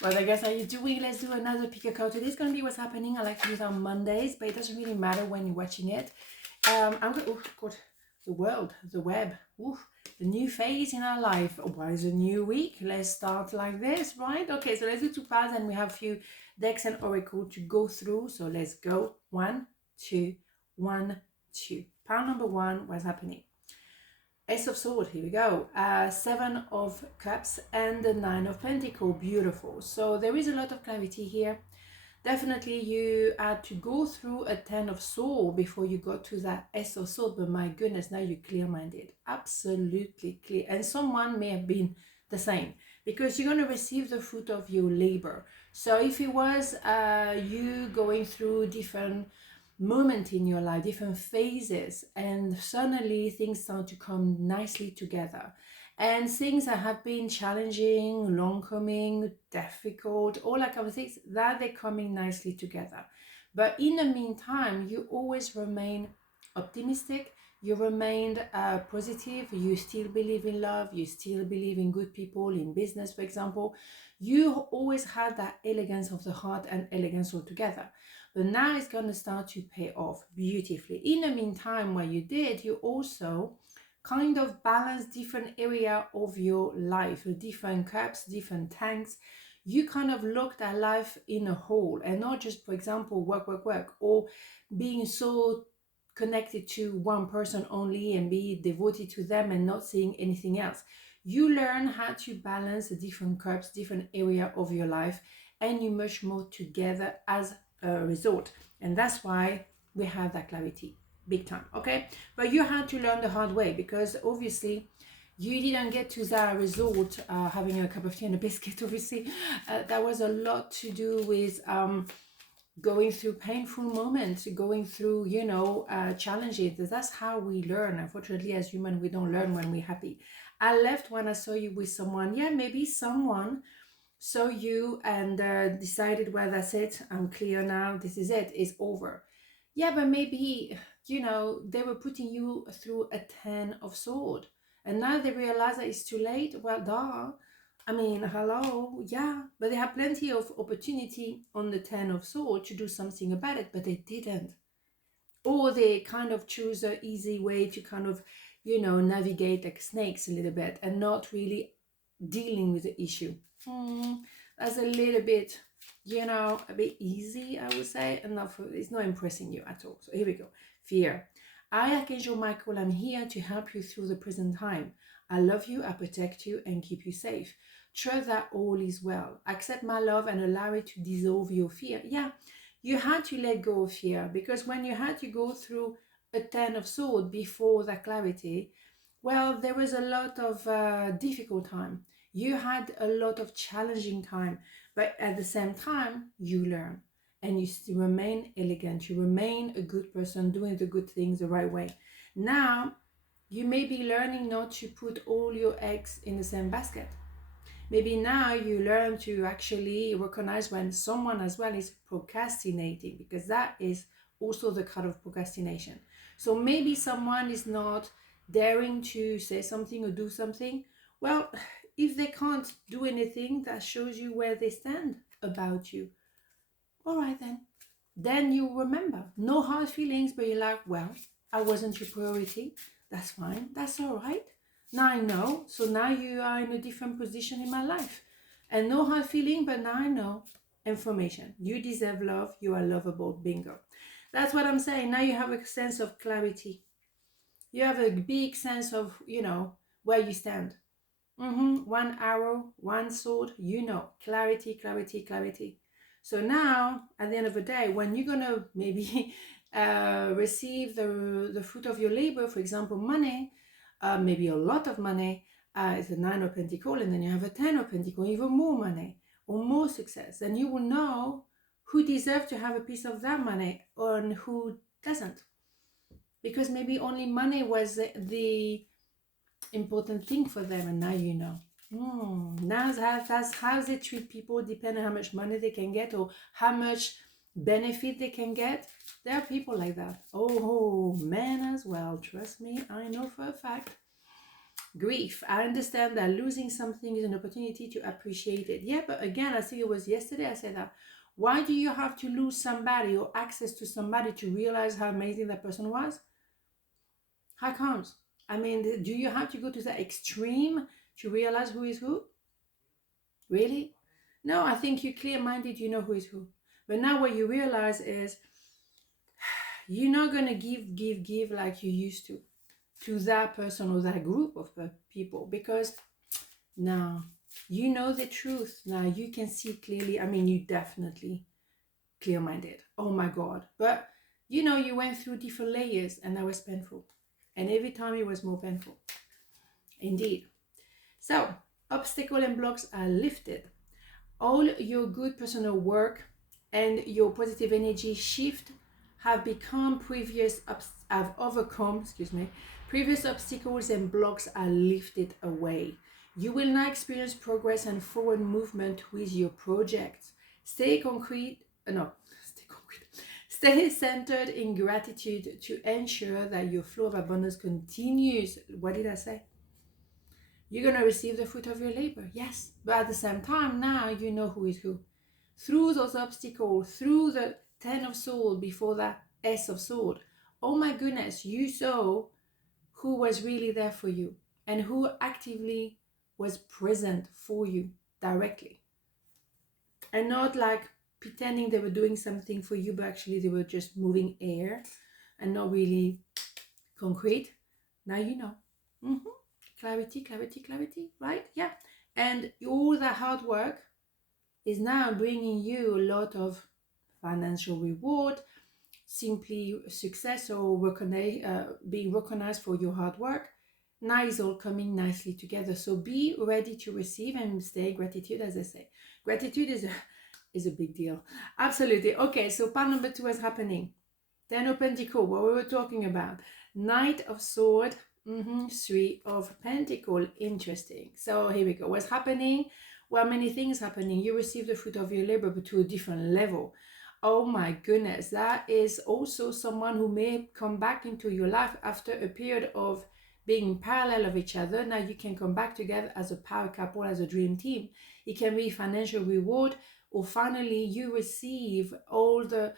Well, I guess how you doing? Let's do another pick a card. Today's gonna be what's happening. I like to do it on Mondays, but it doesn't really matter when you're watching it. I'm gonna. Oh God, the world, the web. Ooh, the new phase in our life. Oh, why is a new week? Let's start like this, right? Okay, so let's do two piles, and we have a few decks and oracle to go through. So let's go. 1, 2, 1, 2. Pile number 1. What's happening? Ace of Swords, here we go. Seven of Cups and the Nine of Pentacles, beautiful. So there is a lot of clarity here. Definitely you had to go through a Ten of Swords before you got to that Ace of Swords, but my goodness, now you're clear-minded, absolutely clear. And someone may have been the same, because you're going to receive the fruit of your labor. So if it was you going through different moment in your life, different phases, and suddenly things start to come nicely together, and things that have been challenging, long coming, difficult, all that kind of things, that they're coming nicely together. But in the meantime, you always remain optimistic, you remain positive, you still believe in love, you still believe in good people, in business, for example. You always had that elegance of the heart and elegance altogether. But now it's going to start to pay off beautifully. In the meantime, what you did, you also kind of balance different area of your life, different cups, different tanks. You kind of looked at life in a whole, and not just, for example, work, or being so connected to one person only and be devoted to them and not seeing anything else. You learn how to balance the different cups, different area of your life, and you much more together as result. And that's why we have that clarity big time. Okay, but you had to learn the hard way, because obviously you didn't get to that result having a cup of tea and a biscuit. Obviously that was a lot to do with going through painful moments, going through, challenges. That's how we learn. Unfortunately, as human, we don't learn when we're happy. I left when I saw you with someone. Yeah, maybe someone saw you and decided, well, that's it, I'm clear now, this is it, it's over. Yeah, but maybe, they were putting you through a 10 of sword, and now they realize that it's too late. Well, duh. I mean, hello, yeah, but they have plenty of opportunity on the 10 of sword to do something about it, but they didn't. Or they kind of choose an easy way to kind of, navigate like snakes a little bit and not really dealing with the issue. That's a little bit, a bit easy, I would say, and it's not impressing you at all. So here we go. Fear. I, Archangel Michael, am here to help you through the present time. I love you, I protect you, and keep you safe. Trust that all is well. Accept my love and allow it to dissolve your fear. Yeah, you had to let go of fear, because when you had to go through a 10 of swords before that clarity, well, there was a lot of difficult time. You had a lot of challenging time, but at the same time, you learn, and you still remain elegant. You remain a good person doing the good things the right way. Now, you may be learning not to put all your eggs in the same basket. Maybe now you learn to actually recognize when someone as well is procrastinating, because that is also the kind of procrastination. So maybe someone is not daring to say something or do something. Well, if they can't do anything, that shows you where they stand about you. All right, then you remember, no hard feelings, but you're like, well, I wasn't your priority. That's fine. That's all right. Now I know. So now you are in a different position in my life. And no hard feeling, but now I know information. You deserve love. You are lovable. Bingo. That's what I'm saying. Now you have a sense of clarity. You have a big sense of, where you stand. One arrow, one sword, clarity, clarity, clarity. So now, at the end of the day, when you're going to maybe receive the fruit of your labor, for example, money, maybe a lot of money, it's a 9 of Pentacles, and then you have a 10 of Pentacles, even more money or more success, then you will know who deserves to have a piece of that money and who doesn't. Because maybe only money was the important thing for them, and now you know. Now that's how they treat people, depending on how much money they can get or how much benefit they can get. There are people like that. Oh, men as well. Trust me, I know for a fact. grief. I understand that losing something is an opportunity to appreciate it. Yeah, but again, I think it was yesterday I said that. Why do you have to lose somebody or access to somebody to realize how amazing that person was? How comes? I mean, do you have to go to that extreme to realize who is who? Really? No, I think you're clear-minded, you know who is who. But now what you realize is you're not going to give like you used to that person or that group of people, because now you know the truth. Now you can see clearly. I mean, you definitely clear-minded. Oh my God. But you know, you went through different layers and that was painful. And every time it was more painful. Indeed. So, obstacles and blocks are lifted. All your good personal work and your positive energy shift have overcome, previous obstacles and blocks are lifted away. You will now experience progress and forward movement with your projects. Stay centered in gratitude to ensure that your flow of abundance continues. What did I say? You're going to receive the fruit of your labor. Yes. But at the same time, now you know who is who. Through those obstacles, through the 10 of Swords before that S of Sword. Oh my goodness, you saw who was really there for you and who actively was present for you directly. And not like pretending they were doing something for you, but actually they were just moving air and not really concrete. Now you know. Clarity, clarity, clarity, right? Yeah. And all that hard work is now bringing you a lot of financial reward, simply success, or being recognized for your hard work. Now it's all coming nicely together. So be ready to receive and stay gratitude, as I say. Gratitude is a big deal. Absolutely. Okay, so part number 2 is happening. 10 of Pentacles, what we were talking about. Knight of Sword, 3 of Pentacles. Interesting. So here we go. What's happening? Well, many things happening. You receive the fruit of your labor, but to a different level. Oh my goodness. That is also someone who may come back into your life after a period of being parallel of each other. Now you can come back together as a power couple, as a dream team. It can be financial reward, or finally you receive all the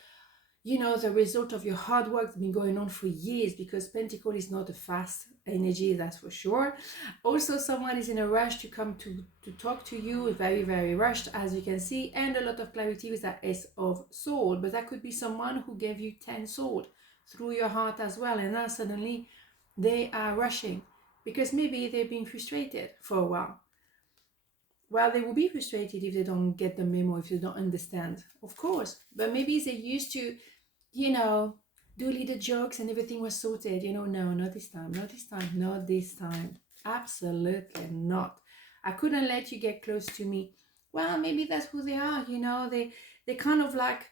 the result of your hard work that's been going on for years, because Pentacle is not a fast energy, that's for sure. Also, someone is in a rush to come to talk to you, very, very rushed, as you can see, and a lot of clarity with that S of Sword. But that could be someone who gave you 10 sword through your heart as well, and now suddenly they are rushing because maybe they've been frustrated for a while. Well, they will be frustrated if they don't get the memo, if they don't understand, of course. But maybe they used to, do little jokes and everything was sorted. No, not this time, not this time, not this time. Absolutely not. I couldn't let you get close to me. Well, maybe that's who they are, they kind of like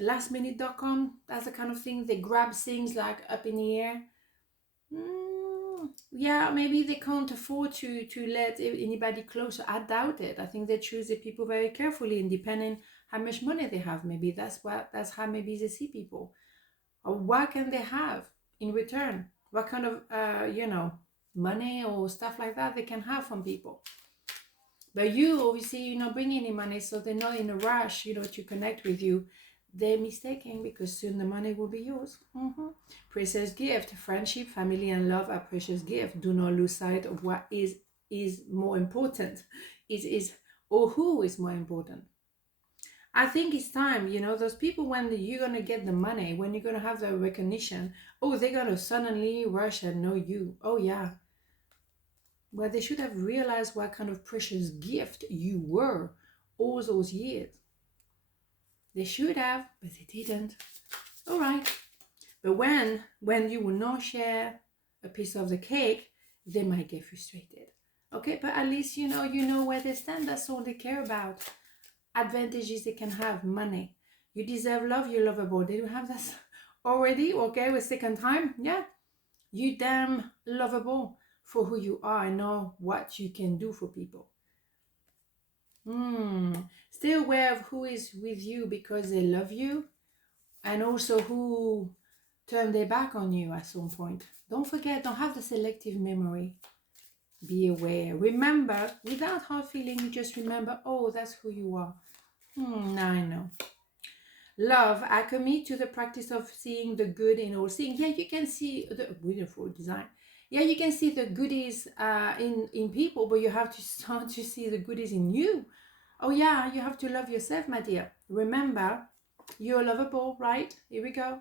lastminute.com. That's the kind of thing. They grab things like up in the air. Yeah, maybe they can't afford to let anybody closer. I doubt it. I think they choose the people very carefully, and depending how much money they have, maybe that's how maybe they see people. Or what can they have in return? What kind of money or stuff like that they can have from people. But you obviously you're not bringing any money, so they're not in a rush to connect with you. They're mistaken, because soon the money will be yours. Precious gift. Friendship, family, and love are precious gifts. Do not lose sight of what is more important. Or who is more important. I think it's time, those people, when you're going to get the money, when you're going to have the recognition, they're going to suddenly rush and know you. Oh, yeah. Well, they should have realized what kind of precious gift you were all those years. They should have, but they didn't. All right. But when you will not share a piece of the cake, they might get frustrated. Okay, but at least you know where they stand. That's all they care about. Advantages they can have, money. You deserve love, you're lovable. They don't have that already. Okay, with second time. Yeah. You damn lovable for who you are and know what you can do for people. Stay aware of who is with you because they love you, and also who turned their back on you at some point. Don't forget, don't have the selective memory. Be aware. Remember, without hard feeling, you just remember, oh, that's who you are. Now I know. Love, I commit to the practice of seeing the good in all things. Yeah, you can see the beautiful design. Yeah, you can see the goodies in people, but you have to start to see the goodies in you. Oh yeah, you have to love yourself, my dear. Remember, you're lovable, right? Here we go.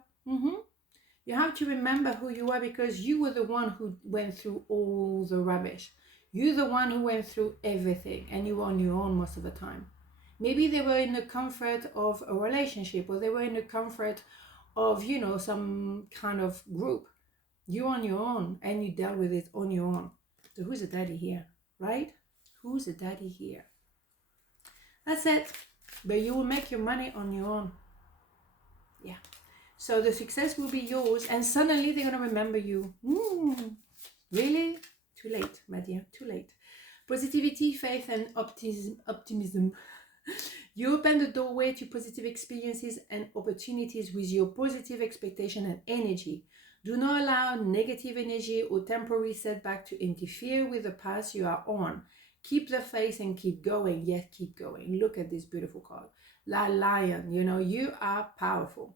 You have to remember who you are, because you were the one who went through all the rubbish. You're the one who went through everything, and you were on your own most of the time. Maybe they were in the comfort of a relationship, or they were in the comfort of, some kind of group. You're on your own, and you dealt with it on your own. So who's the daddy here, right? Who's the daddy here? That's it. But you will make your money on your own. Yeah. So the success will be yours, and suddenly they're going to remember you. Really? Too late, my dear, too late. Positivity, faith, and optimism. You open the doorway to positive experiences and opportunities with your positive expectation and energy. Do not allow negative energy or temporary setback to interfere with the path you are on. Keep the faith and keep going. Yes, keep going. Look at this beautiful card. La Lion, you are powerful.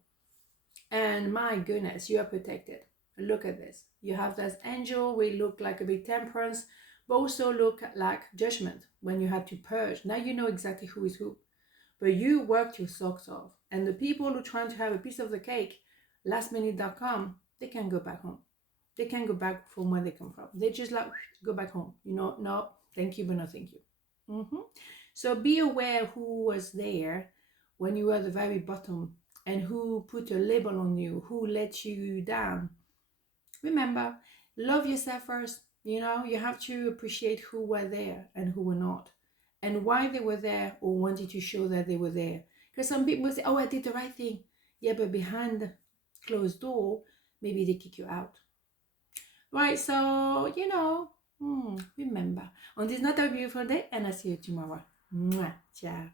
And my goodness, you are protected. Look at this. You have this angel. We look like a big temperance, but also look like judgment when you had to purge. Now you know exactly who is who. But you worked your socks off. And the people who are trying to have a piece of the cake, lastminute.com, they can't go back home. They can't go back from where they come from. They just like, go back home. No, thank you, but no thank you. So be aware who was there when you were at the very bottom, and who put a label on you, who let you down. Remember, love yourself first. You have to appreciate who were there and who were not, and why they were there, or wanted to show that they were there. Because some people say, oh, I did the right thing. Yeah, but behind the closed door, maybe they kick you out. Right, so, remember. On this not a beautiful day, and I'll see you tomorrow. Mwah, ciao.